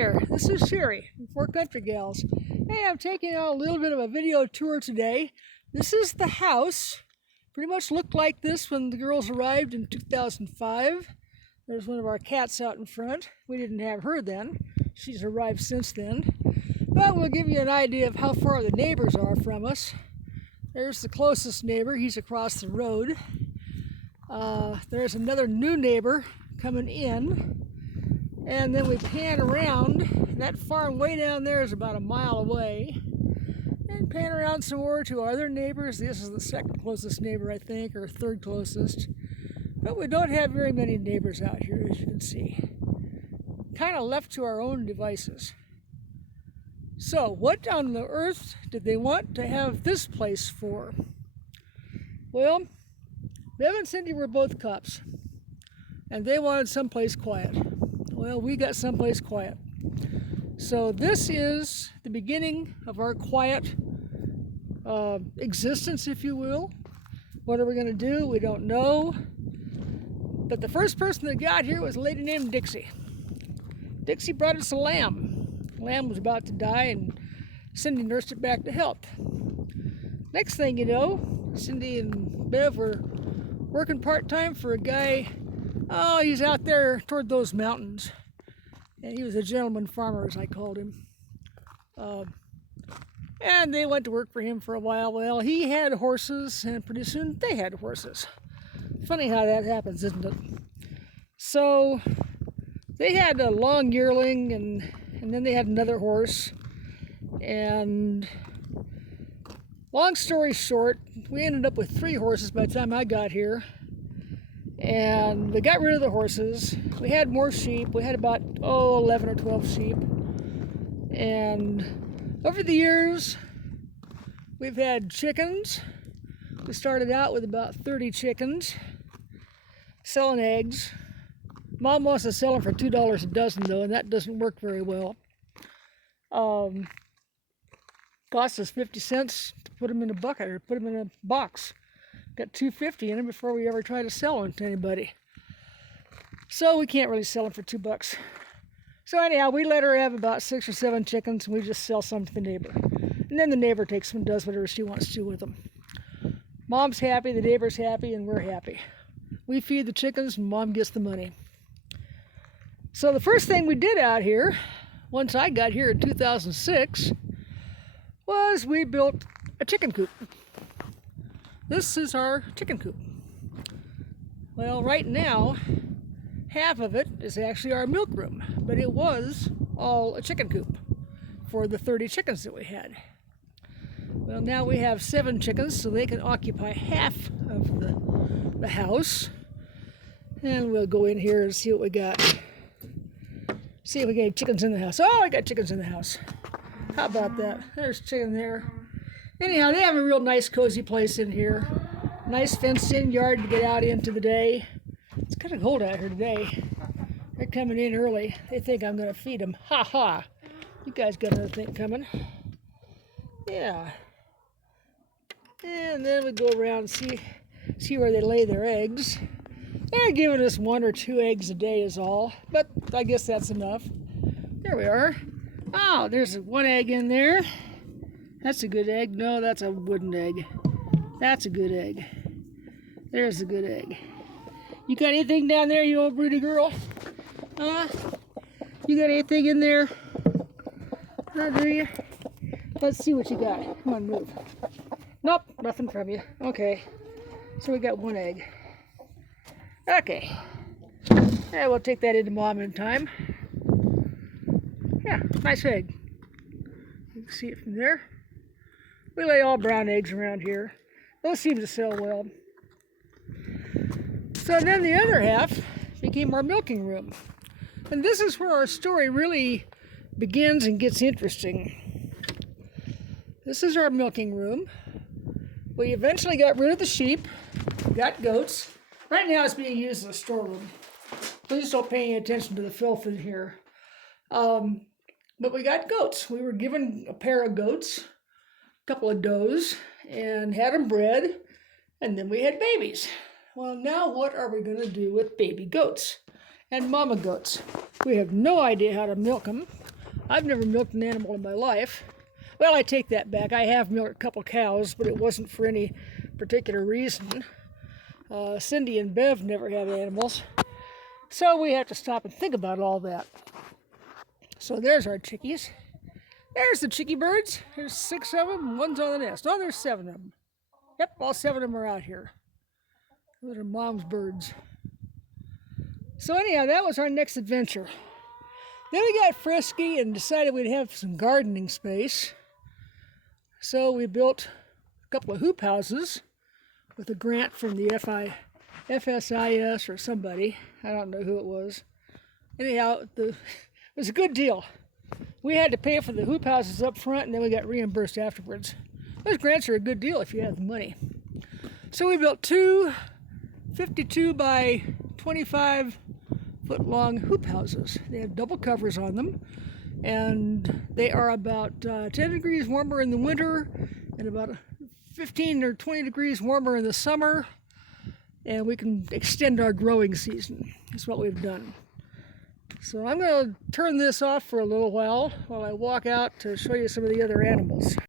there, this is Sherry from Four Country Gals. Hey, I'm taking out a little bit of a video tour today. This is the house. Pretty much looked like this when the girls arrived in 2005. There's one of our cats out in front. We didn't have her then. She's arrived since then. But we'll give you an idea of how far the neighbors are from us. There's the closest neighbor. He's across the road. There's another new neighbor coming in. And then we pan around. That farm way down there is about a mile away. And pan around some more to our other neighbors. This is the second closest neighbor, I think, or third closest. But we don't have very many neighbors out here, as you can see. Kind of left to our own devices. So, what on the earth did they want to have this place for? Well, Bev and Cindy were both cops, and they wanted someplace quiet. Well, we got someplace quiet. So this is the beginning of our quiet existence, if you will. What are we going to do? We don't know. But the first person that got here was a lady named Dixie. Dixie brought us a lamb. The lamb was about to die, and Cindy nursed it back to health. Next thing you know, Cindy and Bev were working part-time for a guy. Oh, he's out there toward those mountains. And he was a gentleman farmer, as I called him. And they went to work for him for a while. Well, he had horses, and pretty soon they had horses. Funny how that happens, isn't it? So they had a long yearling, and then they had another horse. And long story short, we ended up with 3 horses by the time I got here. And we got rid of the horses. We had more sheep. We had about 11 or 12 sheep. And over the years, we've had chickens. We started out with about 30 chickens, selling eggs. Mom wants to sell them for $2 a dozen though, and that doesn't work very well. Cost us 50 cents to put them in a bucket or put them in a box. Got $2.50 in them before we ever try to sell them to anybody. So we can't really sell them for $2. So anyhow, we let her have about 6 or 7 chickens, and we just sell some to the neighbor. And then the neighbor takes them and does whatever she wants to with them. Mom's happy, the neighbor's happy, and we're happy. We feed the chickens, and Mom gets the money. So the first thing we did out here, once I got here in 2006, was we built a chicken coop. This is our chicken coop. Well, right now, half of it is actually our milk room, but it was all a chicken coop for the 30 chickens that we had. Well, now we have 7 chickens, so they can occupy half of the house. And we'll go in here and see what we got. See if we get chickens in the house. Oh, I got chickens in the house. How about that? There's chicken there. Anyhow, they have a real nice, cozy place in here. Nice fenced-in yard to get out into the day. It's kind of cold out here today. They're coming in early. They think I'm going to feed them. Ha ha! You guys got another thing coming. Yeah. And then we go around and see where they lay their eggs. They're giving us 1 or 2 eggs a day is all, but I guess that's enough. There we are. Oh, there's 1 egg in there. That's a good egg. No, that's a wooden egg. That's a good egg. There's a good egg. You got anything down there, you old broody girl? Huh? You got anything in there? Huh, do you? Let's see what you got. Come on, move. Nope, nothing from you. Okay. So we got 1 egg. Okay. Yeah, we'll take that into Mom in time. Yeah, nice egg. You can see it from there. We lay all brown eggs around here. Those seem to sell well. So then the other half became our milking room. And this is where our story really begins and gets interesting. This is our milking room. We eventually got rid of the sheep, got goats. Right now it's being used as a storeroom. Please don't pay any attention to the filth in here. But we got goats. We were given a pair of goats, a couple of does, and had them bred, and then we had babies. Well, now what are we going to do with baby goats and mama goats? We have no idea how to milk them. I've never milked an animal in my life. Well, I take that back. I have milked a couple cows, but it wasn't for any particular reason. Cindy and Bev never had animals. So we have to stop and think about all that. So there's our chickies. There's the chickie birds. There's 6 of them, and one's on the nest. Oh, there's 7 of them. Yep, all 7 of them are out here. Those are Mom's birds. So anyhow, that was our next adventure. Then we got frisky and decided we'd have some gardening space. So we built a couple of hoop houses with a grant from the FSIS or somebody. I don't know who it was. Anyhow, it was a good deal. We had to pay for the hoop houses up front, and then we got reimbursed afterwards. Those grants are a good deal if you have the money. So we built 2 52 by 25 foot long hoop houses. They have double covers on them, and they are about 10 degrees warmer in the winter and about 15 or 20 degrees warmer in the summer, and we can extend our growing season. That's what we've done. So I'm going to turn this off for a little while I walk out to show you some of the other animals.